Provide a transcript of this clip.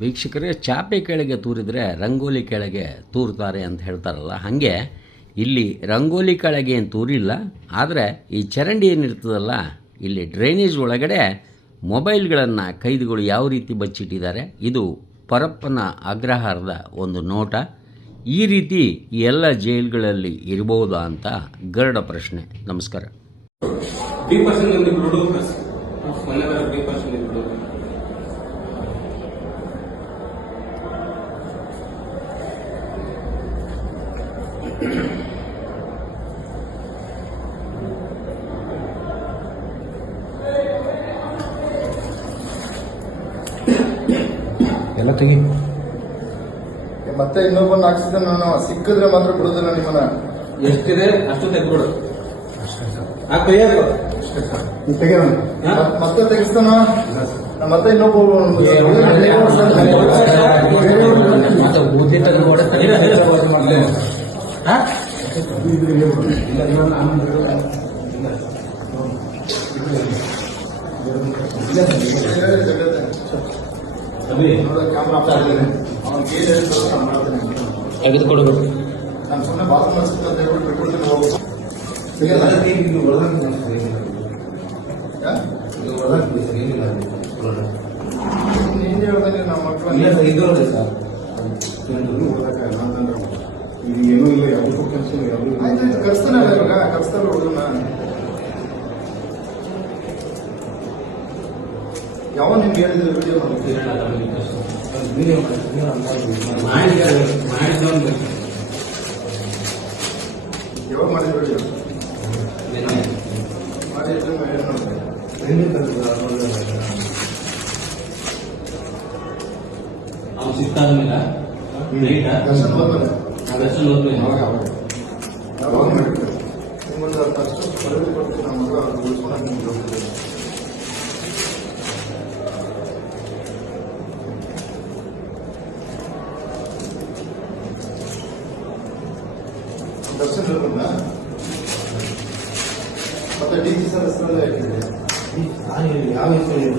ವೀಕ್ಷಕರೇ, ಚಾಪೆ ಕೆಳಗೆ ತೂರಿದರೆ ರಂಗೋಲಿ ಕೆಳಗೆ ತೂರ್ತಾರೆ ಅಂತ ಹೇಳ್ತಾರಲ್ಲ, ಹಾಗೆ ಇಲ್ಲಿ ರಂಗೋಲಿ ಕೆಳಗೆ ಏನು ತೂರಿಲ್ಲ. ಆದರೆ ಈ ಚರಂಡಿ ಏನಿರ್ತದಲ್ಲ, ಇಲ್ಲಿ ಡ್ರೈನೇಜ್ ಒಳಗಡೆ ಮೊಬೈಲ್ಗಳನ್ನು ಕೈದಿಗಳು ಯಾವ ರೀತಿ ಬಚ್ಚಿಟ್ಟಿದ್ದಾರೆ, ಇದು ಪರಪ್ಪನ ಅಗ್ರಹಾರದ ಒಂದು ನೋಟ. ಈ ರೀತಿ ಎಲ್ಲ ಜೈಲುಗಳಲ್ಲಿ ಇರಬಹುದಾ ಅಂತ ಗರುಡ ಪ್ರಶ್ನೆ. ನಮಸ್ಕಾರ. ಎಲ್ಲ ತೆಗಿ. ಮತ್ತೆ ಇನ್ನೊಬ್ಬನ ಹಾಕ್ಸಿದ್ರೆ ನಾನು ಸಿಕ್ಕಿದ್ರೆ ಮಾತ್ರ ಬಿಡುದಿಲ್ಲ ನಿಮ್ಮನ್ನ. ಎಷ್ಟಿದೆ ಅಷ್ಟು ತೆಗೆದ್ಬಿಡು. ಮತ್ತೆ ತೆಗಿಸ್ತಾನ. ಮತ್ತೆ ಇನ್ನೊಬ್ಬ ತೆಗೆದುಕೊಡ್ಬೇಕು. ನಾನು ಸುಮ್ಮನೆ ಬಾತ್ರೂಮ್ ಅಂತ ಹೇಳ್ಬಿಟ್ಟು ಬಿಟ್ಬಿಡ್ತೀನಿ. ಹೋಗ್ಬೇಕು ನೀನ್ ಹೇಳ್ದಂಗೆ ನಮ್ಮ ಮಕ್ಕಳು ಏನೂ ಇಲ್ಲ. ಯಾವ್ದು ಕೆಲಸ ಆಯ್ತು, ಕರ್ಸ್ತಾನೆ ಇವಾಗ ಕರ್ಸ್ತಾರೆ ಹುಡುಗನ. ಯಾವ ನಿಮ್ಗೆ ಹೇಳಿದ್ರೆ ವಿಡಿಯೋ ಯಾವಾಗ ಮಾಡಿದ್ರು ವಿಡಿಯೋ ಮಾಡಿ ಅವ್ನು ಸಿಕ್ತಾದ್ಮೇಲೆ ದರ್ಶನ ಹೋದ್ಮೇಲೆ ಯಾವಾಗ ಮಾಡಿದ್ರು ನಿಮ್ಮೊಂದು ಅಷ್ಟು ಪದವಿ ಕೊಟ್ಟು ನಮ್ಮ ಮಗ ಉಳಿಸ್ಕೊಂಡು ನಿಮ್ಗೆ ಹೋಗ್ತಿದೆ. ದರ್ಶನ ಇರೋದಿಲ್ಲ. ಮತ್ತೆ ಡಿ ಸಿ ಸರ್ ಹೆಸರಲ್ಲೇ ಇಟ್ಟಿದೆ. ಯಾವ ಹೆಸರು ಇಲ್ಲಿ